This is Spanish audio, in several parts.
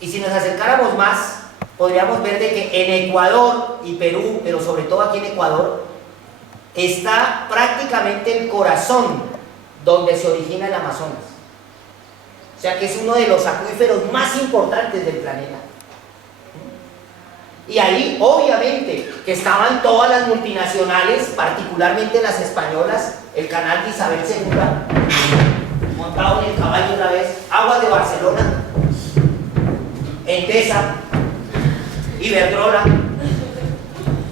Y si nos acercáramos más, podríamos ver de que en Ecuador y Perú, pero sobre todo aquí en Ecuador, está prácticamente el corazón donde se origina el Amazonas. O sea que es uno de los acuíferos más importantes del planeta. Y ahí, obviamente, que estaban todas las multinacionales, particularmente las españolas, el canal de Isabel II, montado en el caballo otra vez, Aguas de Barcelona, Endesa, Iberdrola,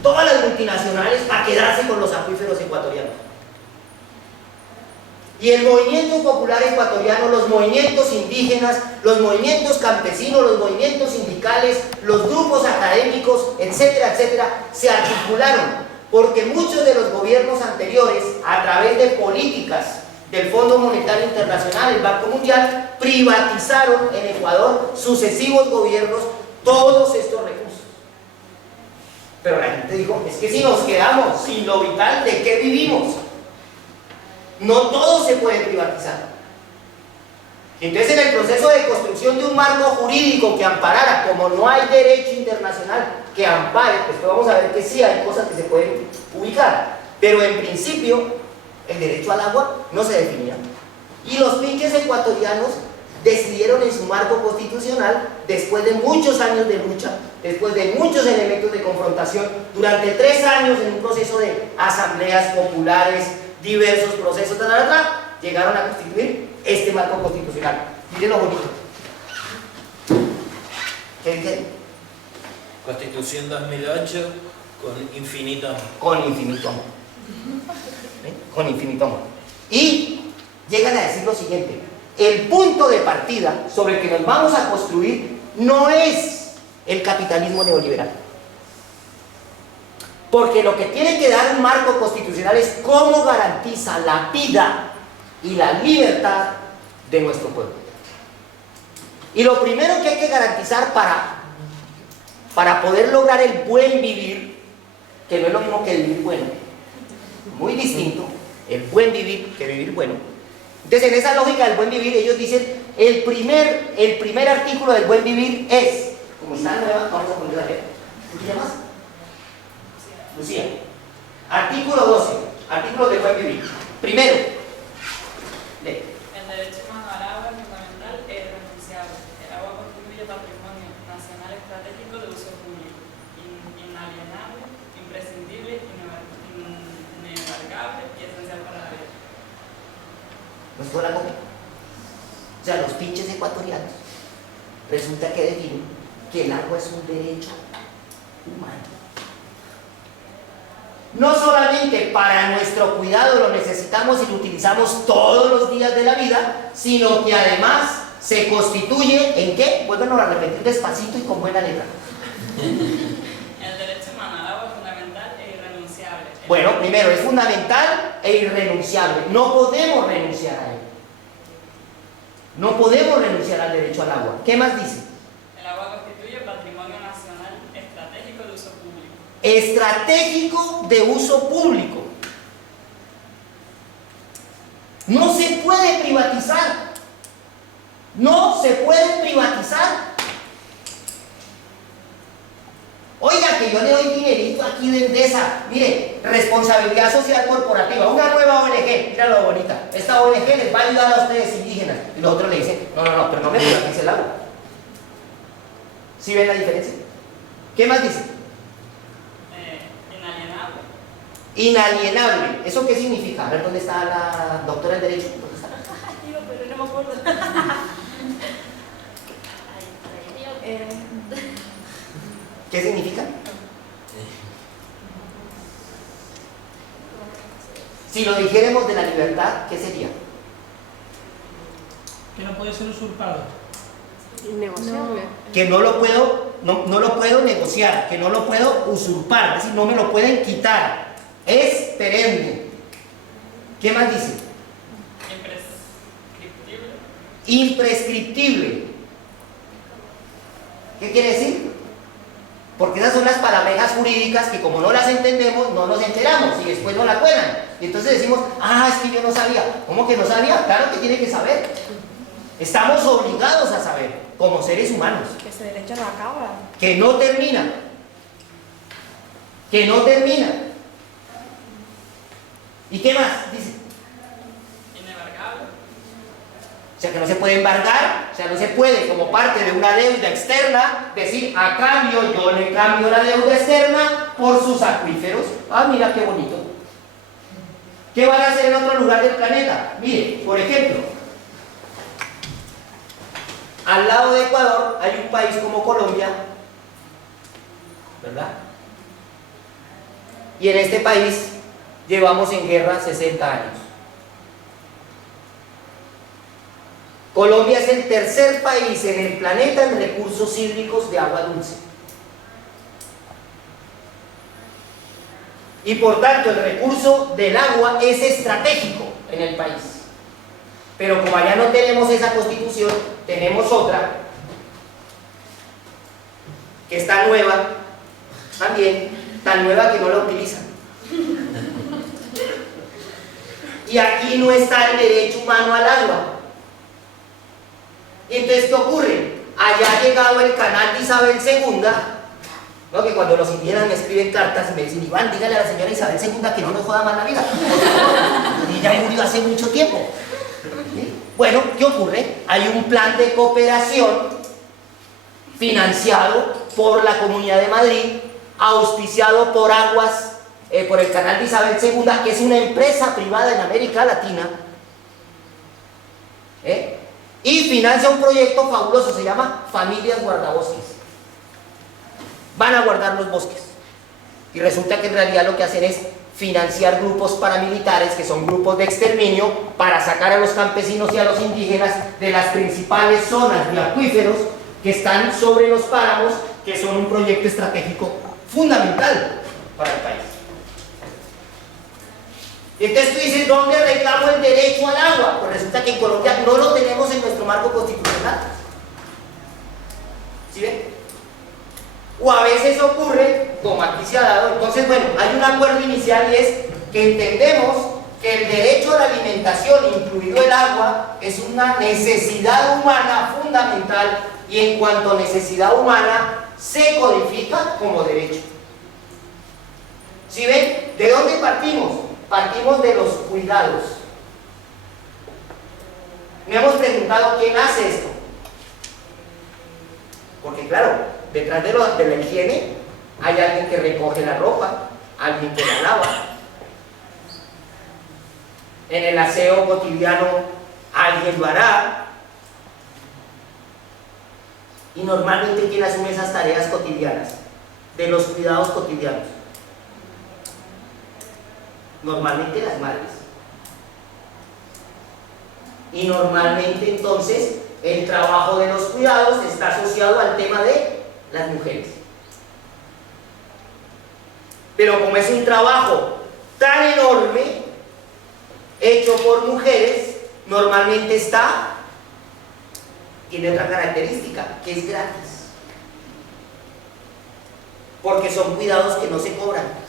todas las multinacionales a quedarse con los acuíferos ecuatorianos. Y el movimiento popular ecuatoriano, los movimientos indígenas, los movimientos campesinos, los movimientos sindicales, los grupos académicos, etcétera, etcétera, se articularon porque muchos de los gobiernos anteriores, a través de políticas del Fondo Monetario Internacional, el Banco Mundial, privatizaron en Ecuador sucesivos gobiernos todos estos recursos. Pero la gente dijo, es que si nos quedamos sin lo vital, ¿de qué vivimos? No todo se puede privatizar. Entonces, en el proceso de construcción de un marco jurídico que amparara, como no hay derecho internacional que ampare, pues vamos a ver que sí hay cosas que se pueden ubicar, pero en principio el derecho al agua no se definía. Y los pinches ecuatorianos decidieron en su marco constitucional, después de muchos años de lucha, después de muchos elementos de confrontación, durante 3 años en un proceso de asambleas populares, diversos procesos, llegaron a constituir este marco constitucional. Miren lo bonito. ¿Qué dicen? Constitución 2008 con infinito amor. Con infinito amor. ¿Eh? Con infinito amor. Y llegan a decir lo siguiente: el punto de partida sobre el que nos vamos a construir no es el capitalismo neoliberal. Porque lo que tiene que dar un marco constitucional es cómo garantiza la vida y la libertad de nuestro pueblo. Y lo primero que hay que garantizar para poder lograr el buen vivir, que no es lo mismo que el vivir bueno, muy distinto, el buen vivir que vivir bueno. Entonces, en esa lógica del buen vivir, ellos dicen, el primer artículo del buen vivir es, como está nueva, vamos a ponerla a leer. ¿Tú te llamas? Lucía. Artículo 12, artículos del buen vivir. Primero, lee. El derecho humano al agua es fundamental e irrenunciable. El agua constituye patrimonio nacional estratégico de uso público, inalienable, imprescindible, inembargable y esencial para la vida. ¿No es toda la copia? O sea, los pinches ecuatorianos resulta que definen que el agua es un derecho humano. No solamente para nuestro cuidado lo necesitamos y lo utilizamos todos los días de la vida, sino que además se constituye ¿en qué? Vuélvenos a repetir despacito y con buena letra. El derecho humano al agua es fundamental e irrenunciable. Bueno, primero, es fundamental e irrenunciable. No podemos renunciar a él. No podemos renunciar al derecho al agua. ¿Qué más dice? El agua constituye patrimonio nacional estratégico de uso público. Estratégico de uso público. No se puede privatizar. No se puede privatizar. Oiga, que yo le doy dinerito aquí de Endesa. Mire, responsabilidad social corporativa, una nueva ONG, mira lo bonita. Esta ONG les va a ayudar a ustedes indígenas. Y los otros le dicen, no, pero no me privatice el agua. ¿Sí ven la diferencia? ¿Qué más dice? Inalienable. Inalienable. ¿Eso qué significa? A ver, ¿dónde está la doctora en Derecho? ¿Dónde está? Digo, pero no me acuerdo. ¿Qué significa? Si lo dijéramos de la libertad, ¿qué sería? Que no puede ser usurpado. Innegociable. Que no lo puedo negociar, que no lo puedo usurpar, es decir, no me lo pueden quitar. Es perenne. ¿Qué más dice? Imprescriptible. Imprescriptible. ¿Qué quiere decir? Porque esas son las palabrejas jurídicas que como no las entendemos, no nos enteramos y después no la cuelan. Y entonces decimos, es que yo no sabía. ¿Cómo que no sabía? Claro que tiene que saber. Estamos obligados a saber, como seres humanos, Que ese derecho no acaba. que no termina. Que no termina. ¿Y qué más? Dice. Inembargable. O sea, que no se puede embargar, o sea, no se puede, como parte de una deuda externa, decir, a cambio, yo le cambio la deuda externa por sus acuíferos. Ah, mira qué bonito. ¿Qué van a hacer en otro lugar del planeta? Mire, por ejemplo, al lado de Ecuador hay un país como Colombia, ¿verdad? Y en este país llevamos en guerra 60 años. Colombia es el tercer país en el planeta en recursos hídricos de agua dulce. Y por tanto el recurso del agua es estratégico en el país. Pero como allá no tenemos esa constitución, tenemos otra que está nueva, también tan nueva que no la utilizan. Y aquí no está el derecho humano al agua. Y entonces, ¿qué ocurre? Allá ha llegado el canal de Isabel II, ¿no? Que cuando los indígenas me escriben cartas y me dicen, Iván, dígale a la señora Isabel II que no nos joda más la vida. Y ya murió hace mucho tiempo. ¿Sí? Bueno, ¿qué ocurre? Hay un plan de cooperación financiado por la Comunidad de Madrid, auspiciado por Aguas, por el canal de Isabel II, que es una empresa privada en América Latina, y financia un proyecto fabuloso, se llama Familias Guardabosques. Van a guardar los bosques. Y resulta que en realidad lo que hacen es financiar grupos paramilitares, que son grupos de exterminio, para sacar a los campesinos y a los indígenas de las principales zonas de acuíferos que están sobre los páramos, que son un proyecto estratégico fundamental para el país. Y entonces tú dices, ¿dónde arreglamos el derecho al agua? Pues resulta que en Colombia no lo tenemos en nuestro marco constitucional. ¿Sí ven? O a veces ocurre, como aquí se ha dado, entonces bueno, hay un acuerdo inicial y es que entendemos que el derecho a la alimentación, incluido el agua, es una necesidad humana fundamental y en cuanto a necesidad humana se codifica como derecho. ¿Sí ven? ¿De dónde partimos? Partimos de los cuidados. Me hemos preguntado quién hace esto. Porque claro, detrás de la higiene hay alguien que recoge la ropa, alguien que la lava. En el aseo cotidiano alguien lo hará. Y normalmente ¿quién asume esas tareas cotidianas? De los cuidados cotidianos. Normalmente las madres. Y normalmente entonces el trabajo de los cuidados está asociado al tema de las mujeres. Pero como es un trabajo tan enorme, hecho por mujeres, normalmente tiene otra característica, que es gratis. Porque son cuidados que no se cobran.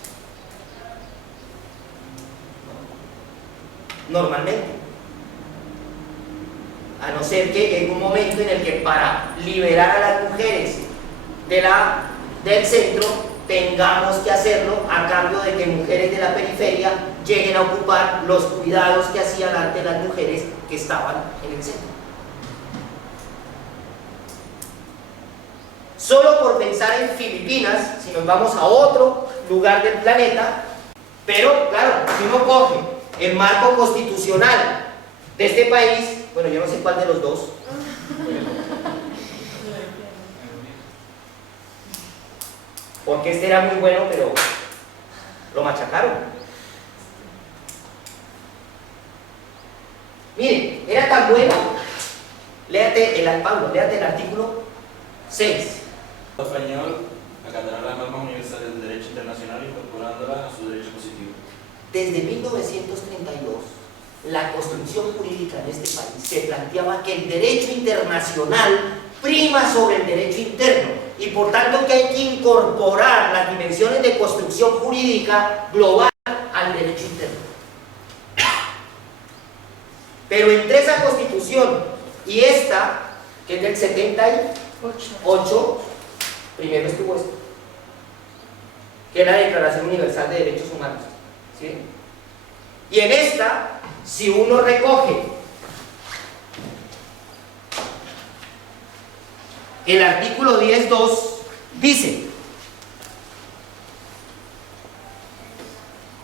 Normalmente, a no ser que llegue un momento en el que para liberar a las mujeres del centro tengamos que hacerlo a cambio de que mujeres de la periferia lleguen a ocupar los cuidados que hacían antes las mujeres que estaban en el centro. Solo por pensar en Filipinas, si nos vamos a otro lugar del planeta, pero claro, si uno coge el marco constitucional de este país, bueno, yo no sé cuál de los dos, porque este era muy bueno, pero lo machacaron. Miren, era tan bueno, léate el artículo 6. Español, acatará las normas universales del derecho internacional incorporándolas a su derecho positivo. Desde 1932, la construcción jurídica en este país se planteaba que el derecho internacional prima sobre el derecho interno y por tanto que hay que incorporar las dimensiones de construcción jurídica global al derecho interno. Pero entre esa constitución Y esta, que es del 78, primero estuvo esto, que es la Declaración Universal de Derechos Humanos, ¿sí? Y en esta, si uno recoge el artículo 10.2, dice: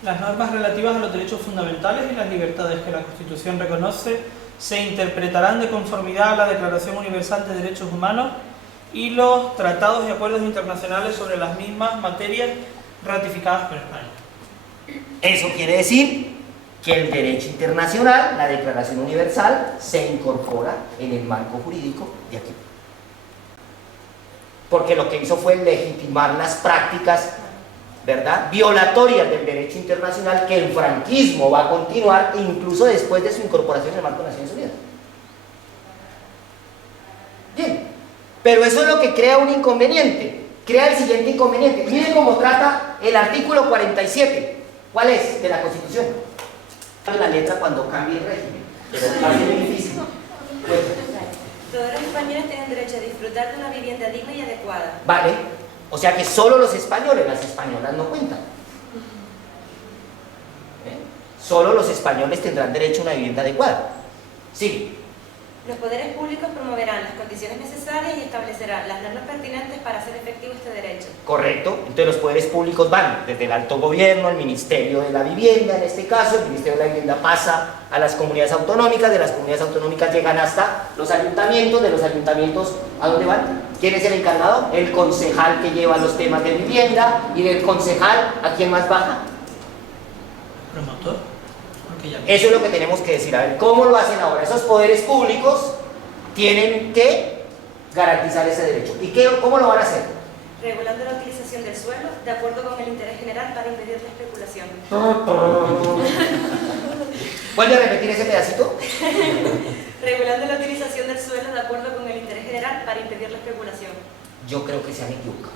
las normas relativas a los derechos fundamentales y las libertades que la Constitución reconoce se interpretarán de conformidad a la Declaración Universal de Derechos Humanos y los tratados y acuerdos internacionales sobre las mismas materias ratificadas por España. Eso quiere decir que el derecho internacional, la Declaración Universal, se incorpora en el marco jurídico de aquí. Porque lo que hizo fue legitimar las prácticas, ¿verdad?, violatorias del derecho internacional, que el franquismo va a continuar incluso después de su incorporación en el marco de Naciones Unidas. Bien, pero eso es lo que crea un inconveniente, crea el siguiente inconveniente. Miren cómo trata el artículo 47, ¿cuál es? De la Constitución. La letra cuando cambie el régimen, pero va a ser muy difícil. Pues, todos los españoles tienen derecho a disfrutar de una vivienda digna y adecuada. vale, o sea que solo los españoles, las españolas no cuentan. Solo los españoles tendrán derecho a una vivienda adecuada. Sí. Los poderes públicos promoverán las condiciones necesarias y establecerán las normas pertinentes para hacer efectivo este derecho. Correcto. Entonces los poderes públicos van desde el alto gobierno, el Ministerio de la Vivienda, en este caso, el Ministerio de la Vivienda pasa a las comunidades autonómicas, de las comunidades autonómicas llegan hasta los ayuntamientos, de los ayuntamientos, ¿a dónde van? ¿Quién es el encargado? El concejal que lleva los temas de vivienda, y del concejal, ¿a quién más baja? ¿Promotor? Eso es lo que tenemos que decir. A ver, ¿cómo lo hacen ahora? Esos poderes públicos tienen que garantizar ese derecho. ¿Y cómo lo van a hacer? Regulando la utilización del suelo de acuerdo con el interés general para impedir la especulación. ¿Vuelve a repetir ese pedacito? Regulando la utilización del suelo de acuerdo con el interés general para impedir la especulación. Yo creo que se han equivocado.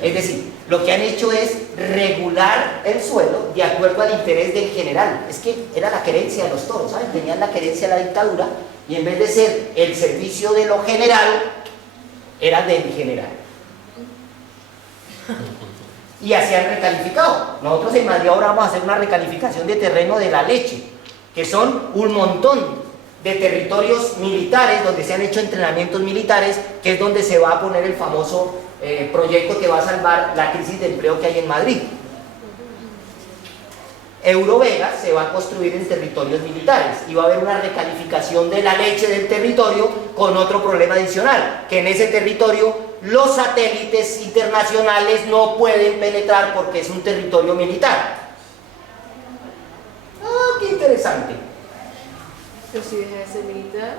Es decir, lo que han hecho es regular el suelo de acuerdo al interés del general. Es que era la querencia de los toros, ¿saben? Tenían la querencia de la dictadura, y en vez de ser el servicio de lo general, era del general. Y así han recalificado. Nosotros en Madrid ahora vamos a hacer una recalificación de terreno de la leche, que son un montón de territorios militares donde se han hecho entrenamientos militares, que es donde se va a poner el famoso proyecto que va a salvar la crisis de empleo que hay en Madrid. Eurovegas se va a construir en territorios militares y va a haber una recalificación de la leche del territorio, con otro problema adicional, que en ese territorio los satélites internacionales no pueden penetrar porque es un territorio militar. ¡Ah, qué interesante! Pero si deja de ser militar,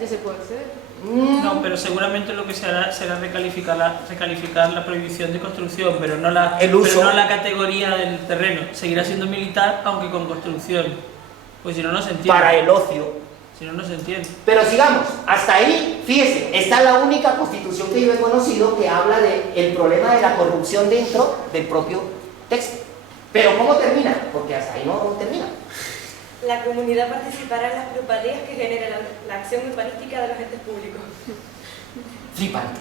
ya se puede acceder. No, pero seguramente lo que se hará será recalificar la prohibición de construcción, pero no la categoría del terreno. Seguirá siendo militar, aunque con construcción. Pues si no, no se entiende. Para el ocio. Si no, no se entiende. Pero sigamos, hasta ahí, fíjese, esta es la única constitución que yo he conocido que habla del problema de la corrupción dentro del propio texto. Pero ¿cómo termina? Porque hasta ahí no termina. La comunidad participará en las plusvalías que genere la acción urbanística de los entes públicos. Flipante.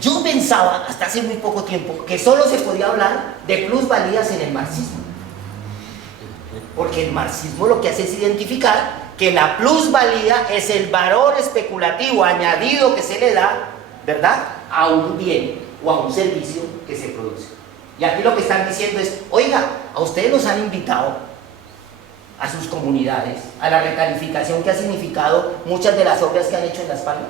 Yo pensaba, hasta hace muy poco tiempo, que solo se podía hablar de plusvalías en el marxismo. Porque el marxismo lo que hace es identificar que la plusvalía es el valor especulativo añadido que se le da, ¿verdad?, a un bien o a un servicio que se produce. Y aquí lo que están diciendo es: oiga, a ustedes los han invitado a sus comunidades a la recalificación que ha significado muchas de las obras que han hecho en Las Palmas.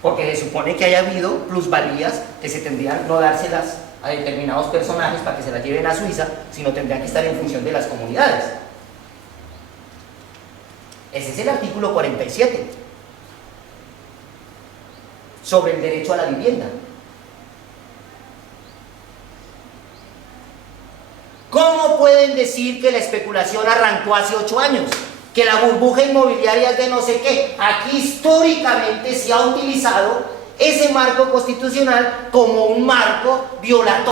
Porque se supone que haya habido plusvalías que se tendrían no dárselas a determinados personajes para que se las lleven a Suiza, sino tendrían que estar en función de las comunidades. Ese es el artículo 47 sobre el derecho a la vivienda. ¿Cómo pueden decir que la especulación arrancó hace 8 años? Que la burbuja inmobiliaria es de no sé qué. Aquí históricamente se ha utilizado ese marco constitucional como un marco violatorio